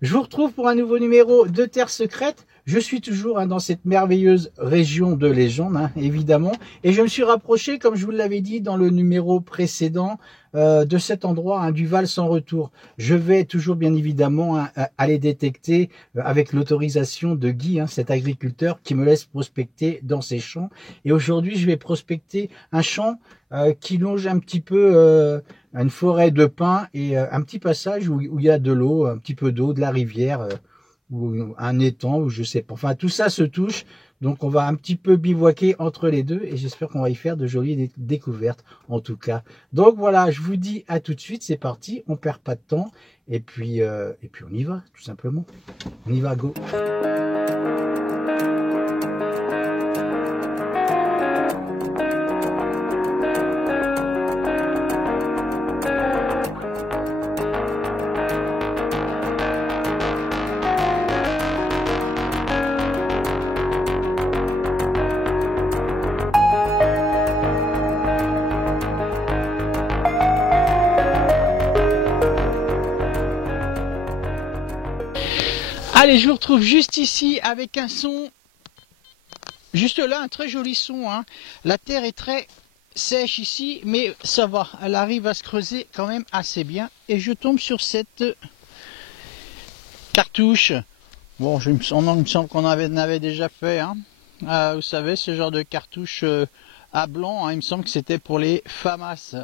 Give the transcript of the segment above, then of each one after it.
Je vous retrouve pour un nouveau numéro de Terre Secrète. Je suis toujours dans cette merveilleuse région de légende, évidemment. Et je me suis rapproché, comme je vous l'avais dit dans le numéro précédent, de cet endroit, du Val sans retour. Je vais toujours, bien évidemment, aller détecter, avec l'autorisation de Guy, cet agriculteur qui me laisse prospecter dans ses champs. Et aujourd'hui, je vais prospecter un champ qui longe un petit peu une forêt de pins et un petit passage où il y a de l'eau, un petit peu d'eau, de la rivière, ou un étang, ou je sais pas. Enfin, tout ça se touche. Donc, on va un petit peu bivouaquer entre les deux et j'espère qu'on va y faire de jolies découvertes, en tout cas. Donc, voilà, je vous dis à tout de suite. C'est parti. On perd pas de temps. Et puis on y va, tout simplement. On y va, go. Allez, je vous retrouve juste ici avec un son, juste là, un très joli son. La terre est très sèche ici, mais ça va, elle arrive à se creuser quand même assez bien. Et je tombe sur cette cartouche. Bon, il me semble qu'on avait déjà fait. Vous savez, ce genre de cartouche à blanc, il me semble que c'était pour les FAMAS.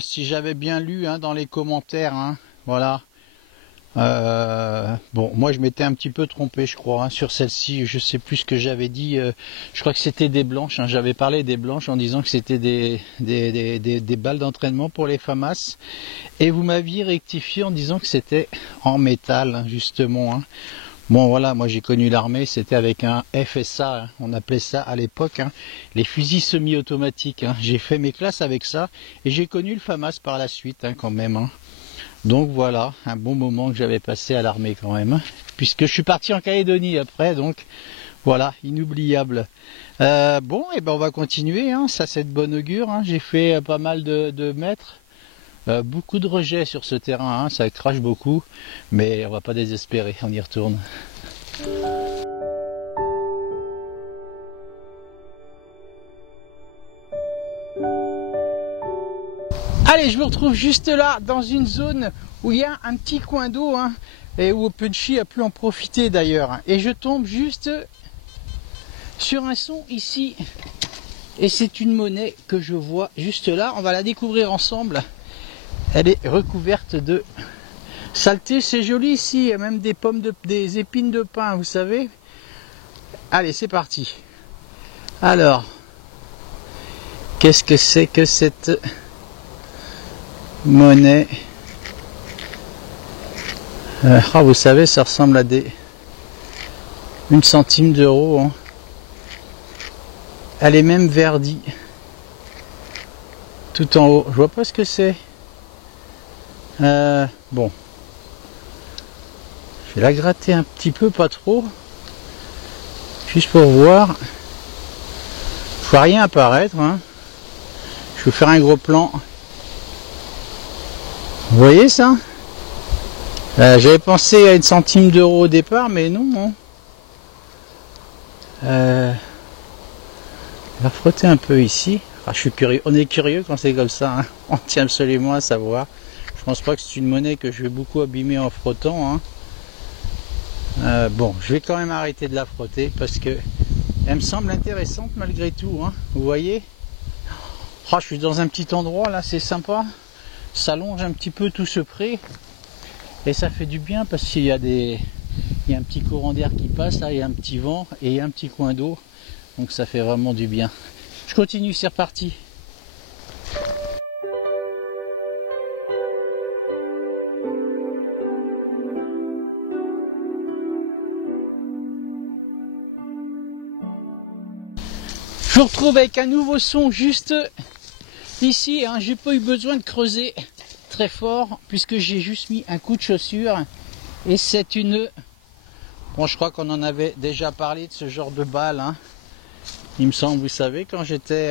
Si j'avais bien lu dans les commentaires, voilà. Bon, moi je m'étais un petit peu trompé, je crois, sur celle-ci. Je sais plus ce que j'avais dit. Je crois que c'était des blanches. J'avais parlé des blanches en disant que c'était des balles d'entraînement pour les FAMAS. Et vous m'aviez rectifié en disant que c'était en métal, justement. Bon, voilà, moi j'ai connu l'armée, c'était avec un FSA, on appelait ça à l'époque, les fusils semi-automatiques. J'ai fait mes classes avec ça et j'ai connu le FAMAS par la suite, quand même. Donc voilà, un bon moment que j'avais passé à l'armée quand même, puisque je suis parti en Calédonie après, donc voilà, inoubliable. Bon, et ben on va continuer, ça c'est de bon augure, j'ai fait pas mal de mètres, beaucoup de rejets sur ce terrain, ça crache beaucoup, mais on va pas désespérer, on y retourne. Allez, je vous retrouve juste là, dans une zone où il y a un petit coin d'eau, et où Punchy a pu en profiter d'ailleurs. Et je tombe juste sur un son ici, et c'est une monnaie que je vois juste là. On va la découvrir ensemble. Elle est recouverte de saleté, c'est joli ici, il y a même des épines de pin, vous savez. Allez, c'est parti. Alors, qu'est-ce que c'est que cette monnaie? Vous savez, ça ressemble à une centime d'euro. Elle est même verdie tout en haut. Je vois pas ce que c'est. Bon, je vais la gratter un petit peu, pas trop, juste pour voir. Je vois rien apparaître. Je vais faire un gros plan. Vous voyez ça? J'avais pensé à une centime d'euro au départ, mais non. Je vais frotter un peu ici. Je suis curieux. On est curieux quand c'est comme ça. On tient absolument à savoir. Je pense pas que c'est une monnaie que je vais beaucoup abîmer en frottant. Bon, je vais quand même arrêter de la frotter parce que elle me semble intéressante malgré tout. Vous voyez? Je suis dans un petit endroit là, c'est sympa. Ça longe un petit peu tout ce pré. Et ça fait du bien parce qu'il y a un petit courant d'air qui passe, là, il y a un petit vent et il y a un petit coin d'eau. Donc ça fait vraiment du bien. Je continue, c'est reparti. Je vous retrouve avec un nouveau son juste ici. J'ai pas eu besoin de creuser très fort puisque j'ai juste mis un coup de chaussure. Et c'est une... Bon, je crois qu'on en avait déjà parlé de ce genre de balle. Il me semble, vous savez, quand j'étais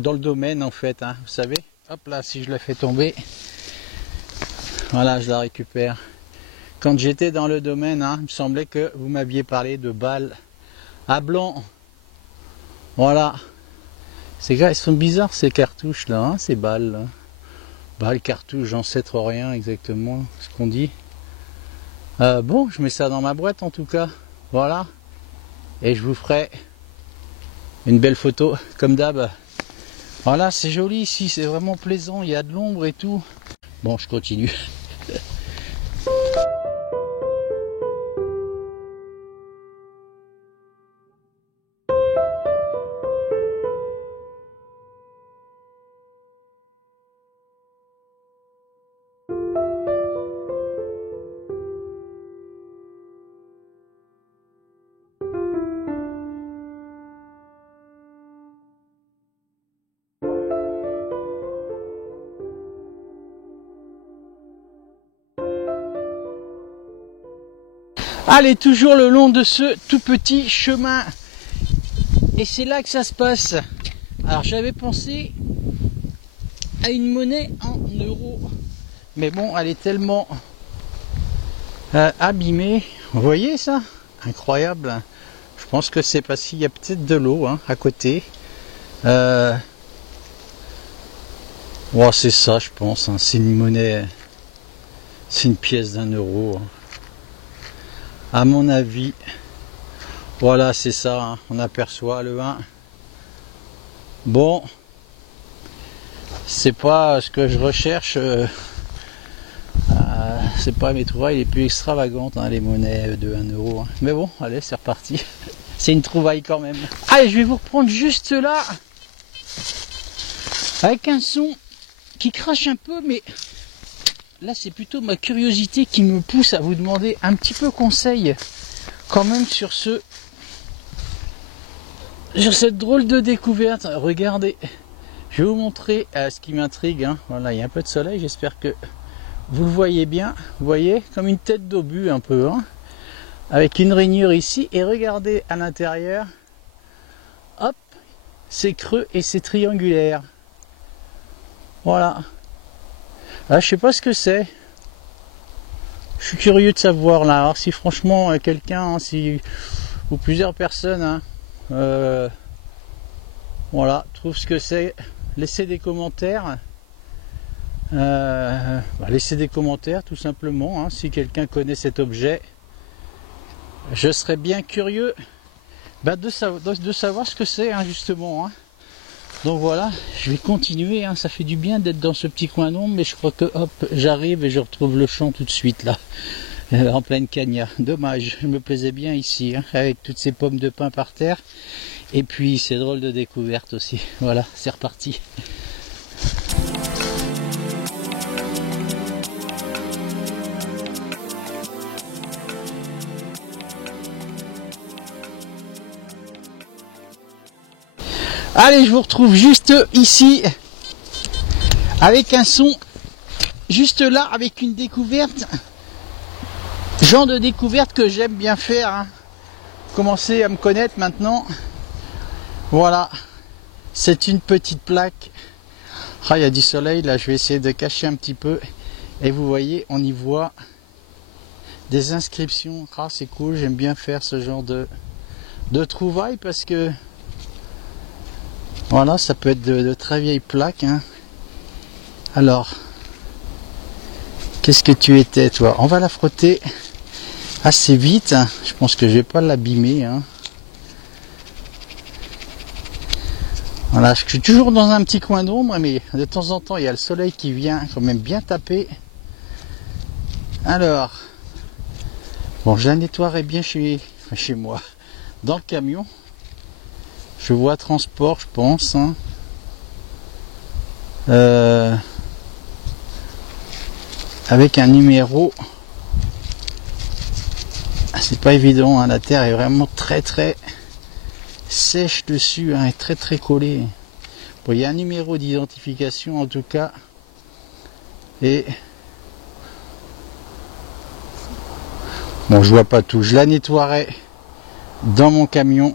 dans le domaine en fait. Vous savez, hop là, si je la fais tomber, Voilà, je la récupère. Quand j'étais dans le domaine, hein, il me semblait que vous m'aviez parlé de balles à blanc. Voilà. Ces gars, ils sont bizarres ces cartouches là, hein, ces balles là. Balles, cartouches, j'en sais trop rien exactement ce qu'on dit. Bon, je mets ça dans ma boîte en tout cas. Voilà. Et je vous ferai une belle photo comme d'hab. Voilà, c'est joli ici, c'est vraiment plaisant, il y a de l'ombre et tout. Bon, je continue. Allez, toujours le long de ce tout petit chemin. Et c'est là que ça se passe. Alors j'avais pensé à une monnaie en euros. Mais bon, elle est tellement abîmée. Vous voyez ça? Incroyable. Je pense que c'est parce qu'il y a peut-être de l'eau hein, à côté. Oh, c'est ça, je pense. Hein. C'est une monnaie. C'est une pièce d'1 euro. Hein. À mon avis. Voilà, c'est ça. Hein. On aperçoit le 1. Bon. C'est pas ce que je recherche. C'est pas mes trouvailles les plus extravagantes, hein, les monnaies de 1 euro. Hein. Mais bon, allez, c'est reparti. C'est une trouvaille quand même. Allez, je vais vous reprendre juste là. Avec un son qui crache un peu, mais là, c'est plutôt ma curiosité qui me pousse à vous demander un petit peu conseil quand même sur cette drôle de découverte. Regardez, je vais vous montrer ce qui m'intrigue. Hein. Voilà, il y a un peu de soleil, j'espère que vous le voyez bien. Vous voyez, comme une tête d'obus un peu, hein, avec une rainure ici. Et regardez à l'intérieur, hop, c'est creux et c'est triangulaire. Voilà. Là, je sais pas ce que c'est. Je suis curieux de savoir là. Alors si franchement quelqu'un, hein, ou plusieurs personnes, hein, voilà, trouvent ce que c'est, laissez des commentaires. Laissez des commentaires tout simplement. Hein, si quelqu'un connaît cet objet, je serais bien curieux de savoir ce que c'est hein, justement. Hein. Donc voilà, je vais continuer, hein, ça fait du bien d'être dans ce petit coin d'ombre, mais je crois que hop, j'arrive et je retrouve le champ tout de suite là, en pleine cagna. Dommage, je me plaisais bien ici, hein, avec toutes ces pommes de pin par terre, et puis c'est drôle de découverte aussi. Voilà, c'est reparti. Allez, je vous retrouve juste ici, avec un son, juste là, avec une découverte, genre de découverte que j'aime bien faire, hein. Commencez à me connaître maintenant. Voilà, c'est une petite plaque. Ah, il y a du soleil, là, je vais essayer de cacher un petit peu. Et vous voyez, on y voit des inscriptions. Ah, c'est cool, j'aime bien faire ce genre de trouvailles parce que voilà, ça peut être de très vieilles plaques. Hein. Alors, qu'est-ce que tu étais, toi? On va la frotter assez vite. Je pense que je vais pas l'abîmer. Hein. Voilà, je suis toujours dans un petit coin d'ombre, mais de temps en temps, il y a le soleil qui vient quand même bien taper. Alors, bon, je la nettoierai bien chez moi, dans le camion. Je vois transport, je pense. Hein. Avec un numéro. C'est pas évident, hein. La terre est vraiment très sèche dessus, hein, et très collée. Bon, il y a un numéro d'identification en tout cas. Et bon, je vois pas tout. Je la nettoierai dans mon camion.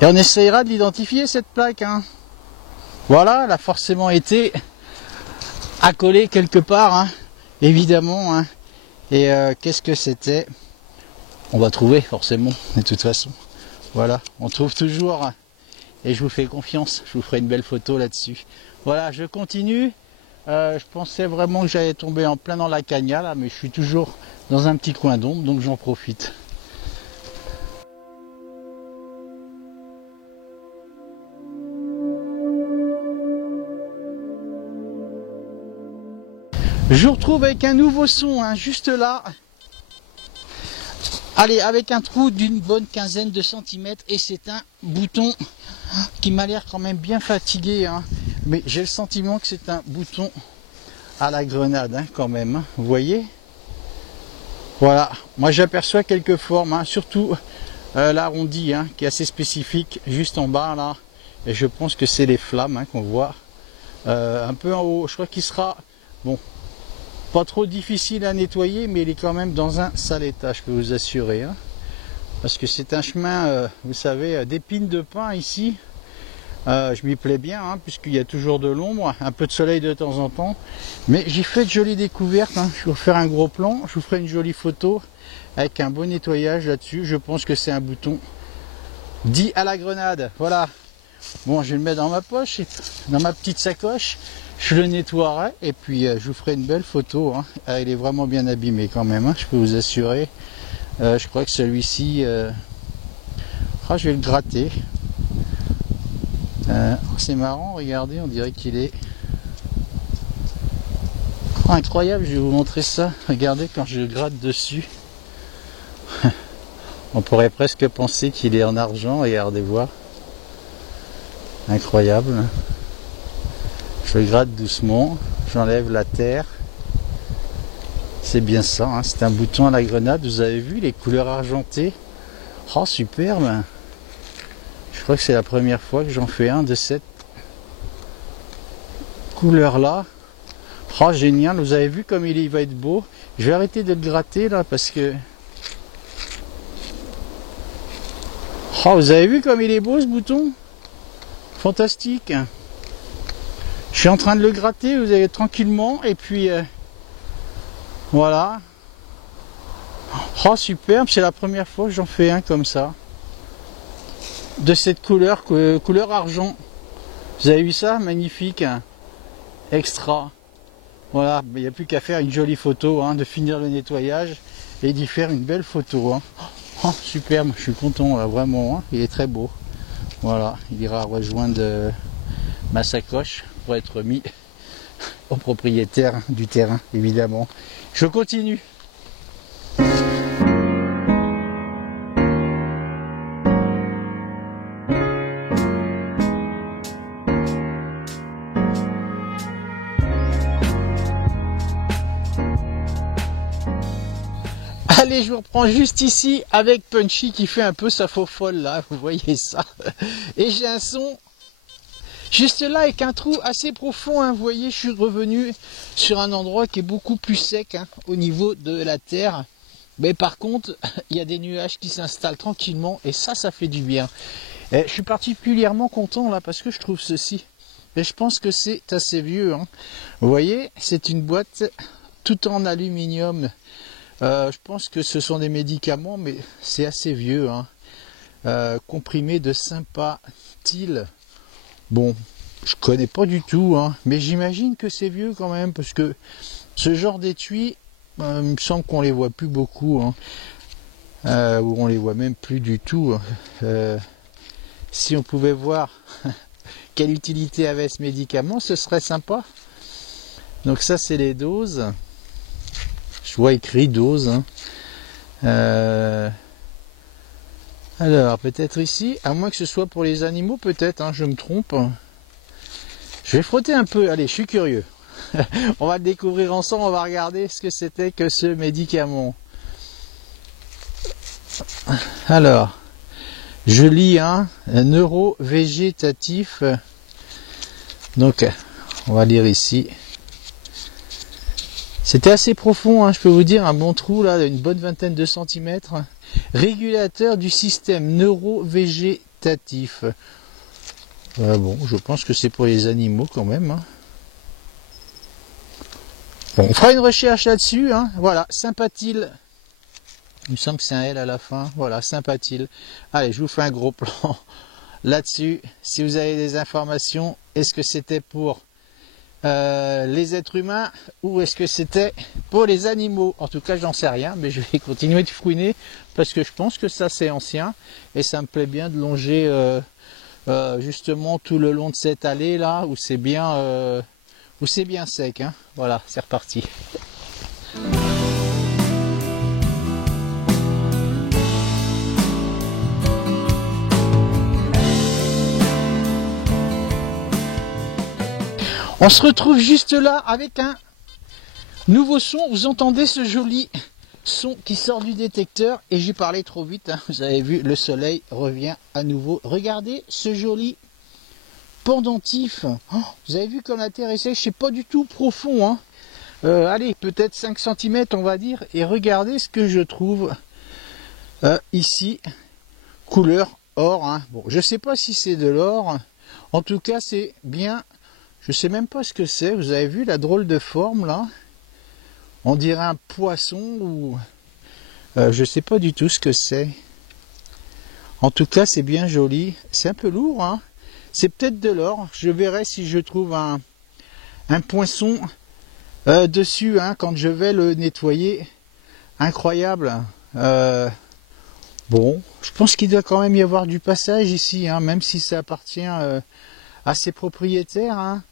Et on essayera de l'identifier cette plaque. Hein. Voilà, elle a forcément été à coller quelque part, hein, évidemment. Hein. Et qu'est-ce que c'était? On va trouver forcément, de toute façon. Voilà, on trouve toujours. Hein. Et je vous fais confiance, je vous ferai une belle photo là-dessus. Voilà, je continue. Je pensais vraiment que j'allais tomber en plein dans la cagna là, mais je suis toujours dans un petit coin d'ombre, donc j'en profite. Je vous retrouve avec un nouveau son, hein, juste là. Allez, avec un trou d'une bonne quinzaine de centimètres, et c'est un bouton qui m'a l'air quand même bien fatigué, hein. Mais j'ai le sentiment que c'est un bouton à la grenade, hein, quand même, hein. Vous voyez? Voilà, moi j'aperçois quelques formes, hein, surtout l'arrondi, hein, qui est assez spécifique, juste en bas là, et je pense que c'est les flammes, hein, qu'on voit un peu en haut. Je crois qu'il sera, bon, pas trop difficile à nettoyer, mais il est quand même dans un sale état, je peux vous assurer, hein. Parce que c'est un chemin, vous savez, d'épines de pin ici. Je m'y plais bien, hein, puisqu'il y a toujours de l'ombre, un peu de soleil de temps en temps. Mais j'ai fait de jolies découvertes, hein. Je vais vous faire un gros plan, je vous ferai une jolie photo avec un bon nettoyage là-dessus. Je pense que c'est un bouton dit à la grenade. Voilà. Bon, je vais le mettre dans ma poche, dans ma petite sacoche. Je le nettoierai et puis je vous ferai une belle photo, hein. Ah, il est vraiment bien abîmé quand même, hein, je peux vous assurer. Je crois que celui-ci, je vais le gratter. C'est marrant, regardez, on dirait qu'il est incroyable. Je vais vous montrer ça. Regardez quand je gratte dessus. On pourrait presque penser qu'il est en argent. Regardez voir. Incroyable. Je le gratte doucement. J'enlève la terre. C'est bien ça, hein. C'est un bouton à la grenade. Vous avez vu les couleurs argentées? Oh, superbe. Je crois que c'est la première fois que j'en fais un de cette couleur là. Oh, génial, vous avez vu comme il va être beau. Je vais arrêter de le gratter là parce que... Oh, vous avez vu comme il est beau ce bouton? Fantastique. Je suis en train de le gratter, vous allez tranquillement, et puis voilà. Oh, superbe, c'est la première fois que j'en fais un comme ça. De cette couleur, couleur argent. Vous avez vu ça? Magnifique. Extra. Voilà, il n'y a plus qu'à faire une jolie photo, hein, de finir le nettoyage et d'y faire une belle photo, hein. Oh, superbe, je suis content là, vraiment, hein, il est très beau. Voilà, il ira rejoindre ma sacoche pour être mis au propriétaire du terrain, évidemment. Je continue. Allez, je vous reprends juste ici avec Punchy qui fait un peu sa faux folle là, vous voyez ça. Et j'ai un son juste là avec un trou assez profond, hein. Vous voyez, je suis revenu sur un endroit qui est beaucoup plus sec, hein, au niveau de la terre. Mais par contre, il y a des nuages qui s'installent tranquillement et ça fait du bien. Et je suis particulièrement content là parce que je trouve ceci. Et je pense que c'est assez vieux, hein. Vous voyez, c'est une boîte tout en aluminium. Je pense que ce sont des médicaments, mais c'est assez vieux, hein. Comprimé de Sympatil. Bon, je connais pas du tout, hein, mais j'imagine que c'est vieux quand même, parce que ce genre d'étui, il me semble qu'on les voit plus beaucoup, hein, ou on les voit même plus du tout. Si on pouvait voir quelle utilité avait ce médicament, ce serait sympa. Donc ça, c'est les doses. Je vois écrit dose, hein. Alors, peut-être ici, à moins que ce soit pour les animaux, peut-être, hein, je me trompe. Je vais frotter un peu, allez, je suis curieux. On va le découvrir ensemble, on va regarder ce que c'était que ce médicament. Alors, je lis un neurovégétatif. Donc, on va lire ici. C'était assez profond, hein, je peux vous dire, un bon trou là, d'une bonne vingtaine de centimètres. Régulateur du système neurovégétatif. Bon, je pense que c'est pour les animaux quand même, hein. Bon, on fera une recherche là-dessus, hein. Voilà, Saint-Patil. Il me semble que c'est un L à la fin. Voilà, Saint-Patil. Allez, je vous fais un gros plan là-dessus. Si vous avez des informations, est-ce que c'était pour les êtres humains ou est-ce que c'était pour les animaux? En tout cas, j'en sais rien, mais je vais continuer de fouiner parce que je pense que ça c'est ancien et ça me plaît bien de longer justement tout le long de cette allée là où c'est bien sec, hein. Voilà, c'est reparti. On se retrouve juste là avec un nouveau son. Vous entendez ce joli son qui sort du détecteur et j'ai parlé trop vite, hein. Vous avez vu, le soleil revient à nouveau. Regardez ce joli pendentif. Oh, vous avez vu comme la terre est sèche, c'est pas du tout profond, hein. Allez, peut-être 5 cm on va dire. Et regardez ce que je trouve ici. Couleur or, hein. Bon, je sais pas si c'est de l'or. En tout cas, c'est bien. Je sais même pas ce que c'est. Vous avez vu la drôle de forme là? On dirait un poisson ou je sais pas du tout ce que c'est. En tout cas, c'est bien joli. C'est un peu lourd, hein? C'est peut-être de l'or. Je verrai si je trouve un poinçon dessus, hein, quand je vais le nettoyer. Incroyable. Bon, je pense qu'il doit quand même y avoir du passage ici, hein, même si ça appartient à ses propriétaires, hein.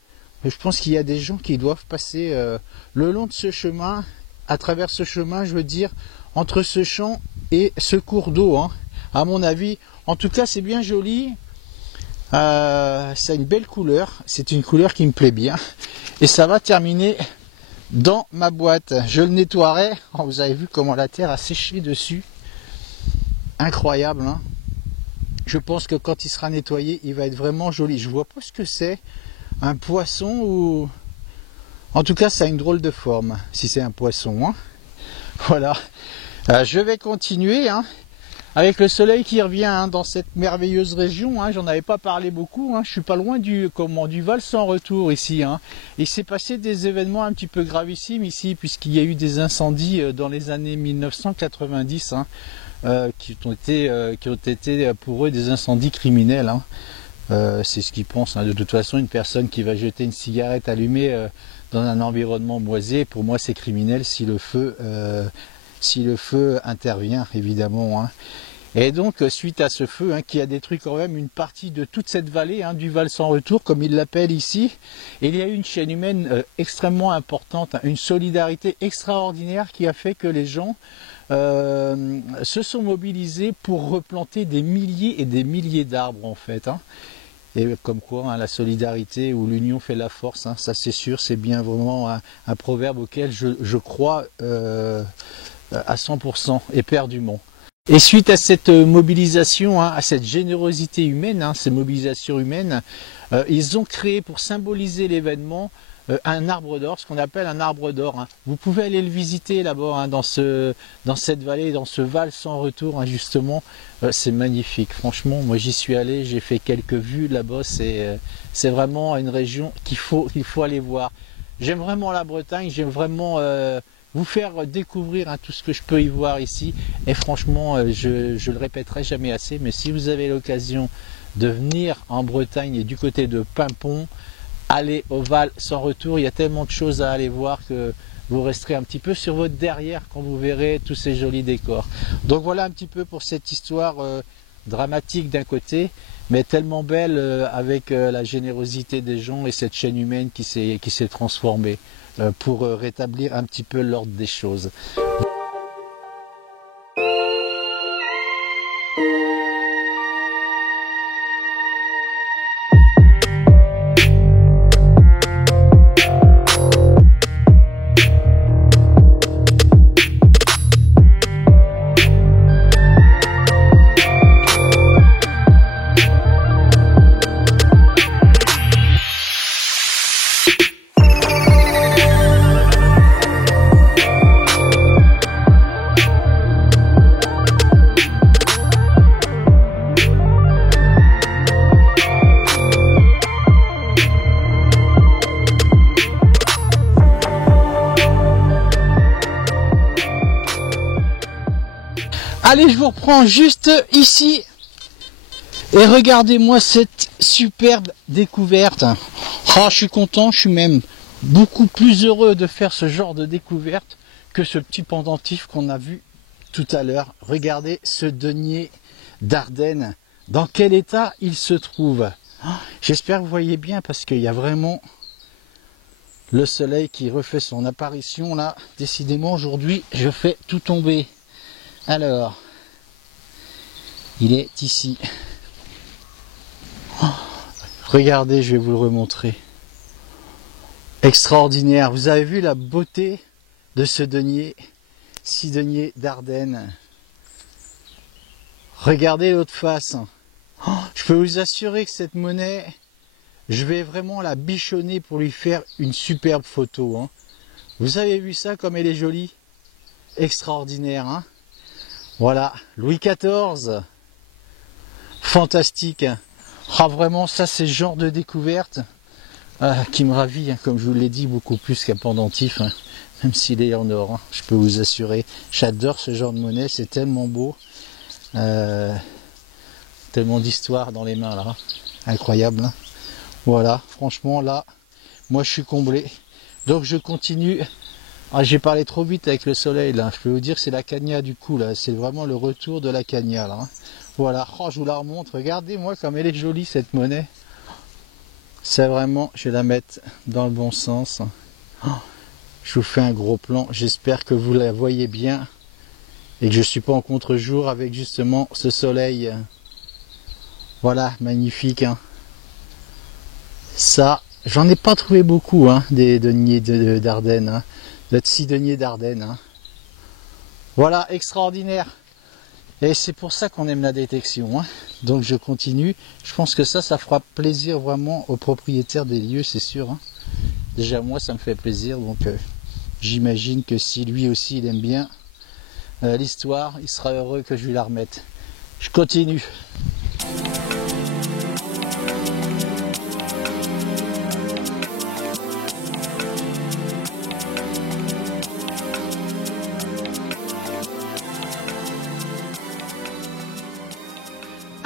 Je pense qu'il y a des gens qui doivent passer le long de ce chemin, à travers ce chemin, je veux dire, entre ce champ et ce cours d'eau, hein, à mon avis. En tout cas, c'est bien joli. Ça a une belle couleur. C'est une couleur qui me plaît bien. Et ça va terminer dans ma boîte. Je le nettoierai. Oh, vous avez vu comment la terre a séché dessus. Incroyable, hein. Je pense que quand il sera nettoyé, il va être vraiment joli. Je vois pas ce que c'est. Un poisson ou... En tout cas, ça a une drôle de forme, si c'est un poisson, hein. Voilà. Je vais continuer, hein, avec le soleil qui revient, hein, dans cette merveilleuse région, hein. J'en avais pas parlé beaucoup, hein. Je suis pas loin du Val sans retour ici, hein. Il s'est passé des événements un petit peu gravissimes ici, puisqu'il y a eu des incendies dans les années 1990, hein, qui ont été pour eux des incendies criminels, hein. C'est ce qu'ils pensent, hein. De toute façon, une personne qui va jeter une cigarette allumée dans un environnement boisé, pour moi c'est criminel si le feu intervient, évidemment, hein. Et donc suite à ce feu, hein, qui a détruit quand même une partie de toute cette vallée, hein, du Val sans retour comme ils l'appellent ici, il y a eu une chaîne humaine extrêmement importante, hein, une solidarité extraordinaire qui a fait que les gens se sont mobilisés pour replanter des milliers et des milliers d'arbres en fait, hein. Et comme quoi, hein, la solidarité ou l'union fait la force, hein, ça c'est sûr, c'est bien vraiment un proverbe auquel je crois à 100% éperdument. Et suite à cette mobilisation, hein, à cette générosité humaine, hein, ces mobilisations humaines, ils ont créé pour symboliser l'événement un arbre d'or, ce qu'on appelle un arbre d'or, hein. Vous pouvez aller le visiter là-bas, hein, dans cette vallée, dans ce Val sans retour, hein, justement. C'est magnifique, franchement. Moi j'y suis allé, j'ai fait quelques vues là-bas. C'est vraiment une région qu'il faut aller voir. J'aime vraiment la Bretagne, j'aime vraiment vous faire découvrir, hein, tout ce que je peux y voir ici. Et franchement, je le répéterai jamais assez, mais si vous avez l'occasion de venir en Bretagne et du côté de Paimpont, allez au Val sans retour, il y a tellement de choses à aller voir que vous resterez un petit peu sur votre derrière quand vous verrez tous ces jolis décors. Donc voilà un petit peu pour cette histoire dramatique d'un côté, mais tellement belle avec la générosité des gens et cette chaîne humaine qui s'est transformée pour rétablir un petit peu l'ordre des choses. Allez, je vous reprends juste ici. Et regardez-moi cette superbe découverte. Oh, je suis content, je suis même beaucoup plus heureux de faire ce genre de découverte que ce petit pendentif qu'on a vu tout à l'heure. Regardez ce denier d'Ardenne. Dans quel état il se trouve? J'espère que vous voyez bien parce qu'il y a vraiment le soleil qui refait son apparition là. Décidément aujourd'hui je fais tout tomber. Alors, il est ici. Oh, regardez, je vais vous le remontrer. Extraordinaire. Vous avez vu la beauté de ce denier, 6 deniers d'Ardenne. Regardez l'autre face. Oh, je peux vous assurer que cette monnaie, je vais vraiment la bichonner pour lui faire une superbe photo. Hein. Vous avez vu ça comme elle est jolie? Extraordinaire. Hein, voilà, Louis XIV. Fantastique. Ah, vraiment, ça c'est le genre de découverte qui me ravit, hein, comme je vous l'ai dit, beaucoup plus qu'un pendentif, hein, même s'il est en or, hein, je peux vous assurer. J'adore ce genre de monnaie, c'est tellement beau, tellement d'histoire dans les mains là, incroyable. Hein. Voilà, franchement là, moi je suis comblé. Donc je continue. Ah, j'ai parlé trop vite avec le soleil là, je peux vous dire que c'est la cagna du coup là, c'est vraiment le retour de la cagna là. Hein. Voilà, oh, je vous la remontre, regardez-moi comme elle est jolie cette monnaie. C'est vraiment, je vais la mettre dans le bon sens. Oh, je vous fais un gros plan, j'espère que vous la voyez bien et que je ne suis pas en contre-jour avec justement ce soleil. Voilà, magnifique. Hein. Ça, j'en ai pas trouvé beaucoup, hein, des deniers d'Ardenne, hein, de 6 deniers d'Ardenne. Hein. Voilà, extraordinaire. Et c'est pour ça qu'on aime la détection. Hein. Donc je continue. Je pense que ça fera plaisir vraiment aux propriétaires des lieux, c'est sûr. Hein. Déjà moi, ça me fait plaisir. Donc j'imagine que si lui aussi il aime bien l'histoire, il sera heureux que je lui la remette. Je continue.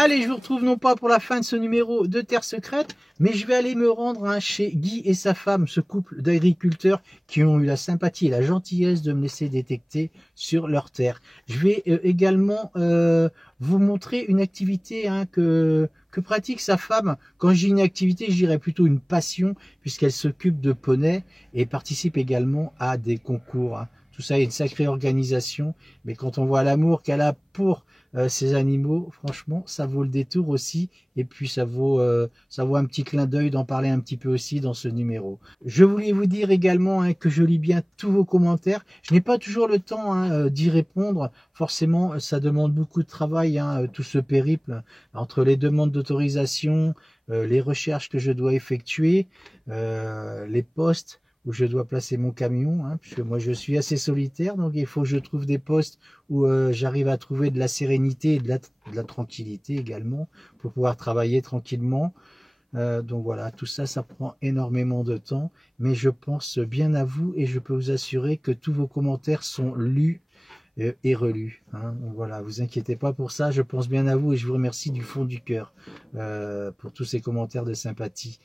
Allez, je vous retrouve non pas pour la fin de ce numéro de Terre Secrète, mais je vais aller me rendre hein, chez Guy et sa femme, ce couple d'agriculteurs qui ont eu la sympathie et la gentillesse de me laisser détecter sur leur terre. Je vais également vous montrer une activité hein, que pratique sa femme. Quand je dis une activité, je dirais plutôt une passion, puisqu'elle s'occupe de poneys et participe également à des concours. Hein. Tout ça est une sacrée organisation, mais quand on voit l'amour qu'elle a pour ces animaux, franchement, ça vaut le détour aussi. Et puis ça vaut un petit clin d'œil d'en parler un petit peu aussi dans ce numéro. Je voulais vous dire également hein, que je lis bien tous vos commentaires. Je n'ai pas toujours le temps hein, d'y répondre. Forcément, ça demande beaucoup de travail, hein, tout ce périple entre les demandes d'autorisation, les recherches que je dois effectuer, les postes où je dois placer mon camion, hein, puisque moi je suis assez solitaire, donc il faut que je trouve des postes où j'arrive à trouver de la sérénité et de la tranquillité également, pour pouvoir travailler tranquillement. Donc voilà, tout ça, ça prend énormément de temps, mais je pense bien à vous et je peux vous assurer que tous vos commentaires sont lus et relus. Hein. Donc voilà, vous inquiétez pas pour ça, je pense bien à vous et je vous remercie du fond du cœur pour tous ces commentaires de sympathie.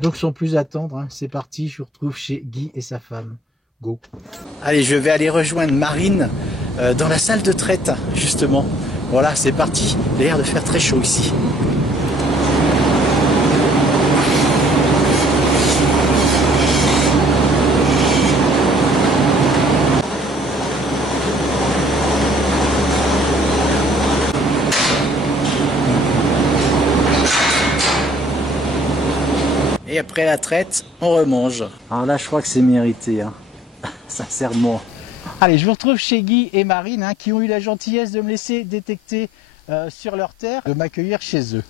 Donc sans plus attendre, hein, c'est parti, je vous retrouve chez Guy et sa femme. Go. Allez, je vais aller rejoindre Marine dans la salle de traite, justement. Voilà, c'est parti. Il a l'air de faire très chaud ici. Et après la traite, on remange. Alors là, je crois que c'est mérité, hein. Sincèrement. Allez, je vous retrouve chez Guy et Marine, hein, qui ont eu la gentillesse de me laisser détecter sur leur terre, de m'accueillir chez eux.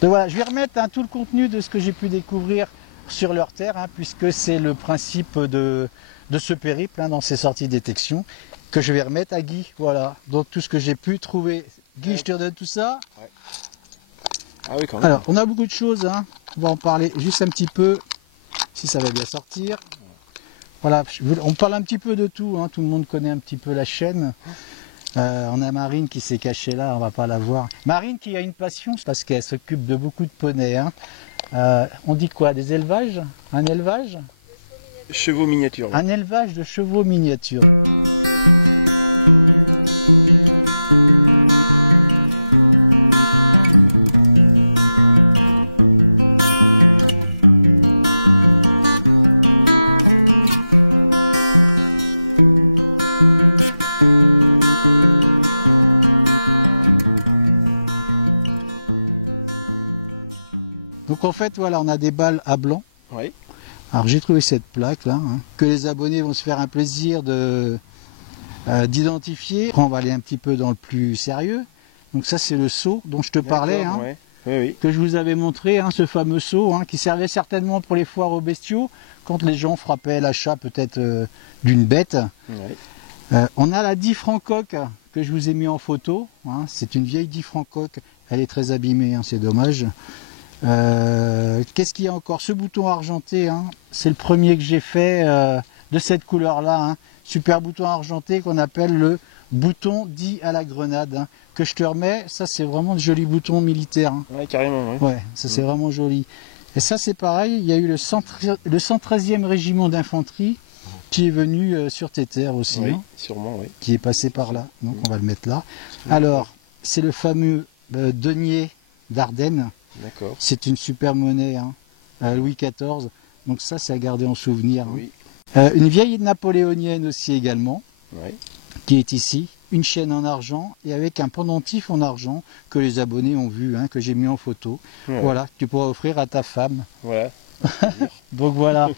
Donc voilà, je vais remettre hein, tout le contenu de ce que j'ai pu découvrir sur leur terre, hein, puisque c'est le principe de ce périple hein, dans ces sorties de détection, que je vais remettre à Guy. Voilà, donc tout ce que j'ai pu trouver. Guy, je te redonne tout ça. Ouais. Ah oui, quand même. Alors, on a beaucoup de choses, hein. On va en parler juste un petit peu, si ça va bien sortir. Voilà, on parle un petit peu de tout, hein. Tout le monde connaît un petit peu la chaîne. On a Marine qui s'est cachée là, on va pas la voir. Marine qui a une passion, parce qu'elle s'occupe de beaucoup de poneys. Hein. On dit quoi? Des élevages? Un élevage? Chevaux miniatures. Un élevage de chevaux miniatures. Donc en fait, voilà, on a des balles à blanc. Oui. Alors j'ai trouvé cette plaque là, hein, que les abonnés vont se faire un plaisir d'identifier. Après on va aller un petit peu dans le plus sérieux. Donc ça c'est le seau dont je te parlais, hein, ouais. Oui. que je vous avais montré, hein, ce fameux seau hein, qui servait certainement pour les foires aux bestiaux, quand les gens frappaient l'achat peut-être d'une bête. Oui. On a la Difrancoque que je vous ai mis en photo. Hein, c'est une vieille Difrancoque, elle est très abîmée, hein, c'est dommage. Qu'est-ce qu'il y a encore? Ce bouton argenté, hein, c'est le premier que j'ai fait de cette couleur là, hein. Super bouton argenté qu'on appelle le bouton dit à la grenade, hein, que je te remets. Ça c'est vraiment de jolis boutons militaires, hein. Ouais, carrément. Ouais. Ouais, ça c'est vraiment joli. Et ça c'est pareil, il y a eu le 113e régiment d'infanterie qui est venu sur tes terres aussi, Oui, hein, sûrement, oui. qui est passé par là, donc on va le mettre là. Alors c'est le fameux denier d'Ardennes. D'accord. C'est une super monnaie, hein, Louis XIV, donc ça c'est à garder en souvenir. Hein. Oui. Une vieille napoléonienne aussi également, Oui. qui est ici, une chaîne en argent et avec un pendentif en argent que les abonnés ont vu, hein, que j'ai mis en photo. Ouais. Voilà, que tu pourras offrir à ta femme. Voilà. Donc voilà.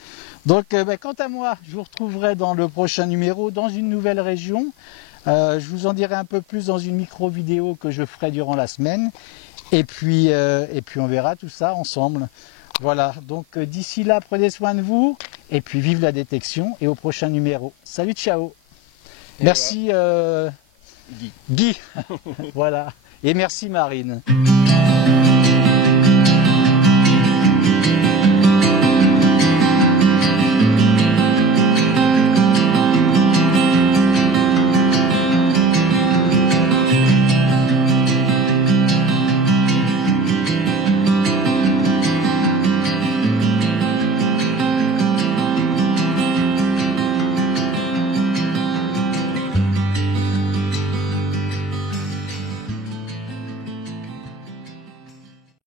Donc quant à moi, je vous retrouverai dans le prochain numéro, dans une nouvelle région. Je vous en dirai un peu plus dans une micro-vidéo que je ferai durant la semaine. Et puis on verra tout ça ensemble. Voilà, donc d'ici là, prenez soin de vous. Et puis vive la détection et au prochain numéro. Salut, ciao. Et merci voilà. Guy. Voilà. Et merci Marine.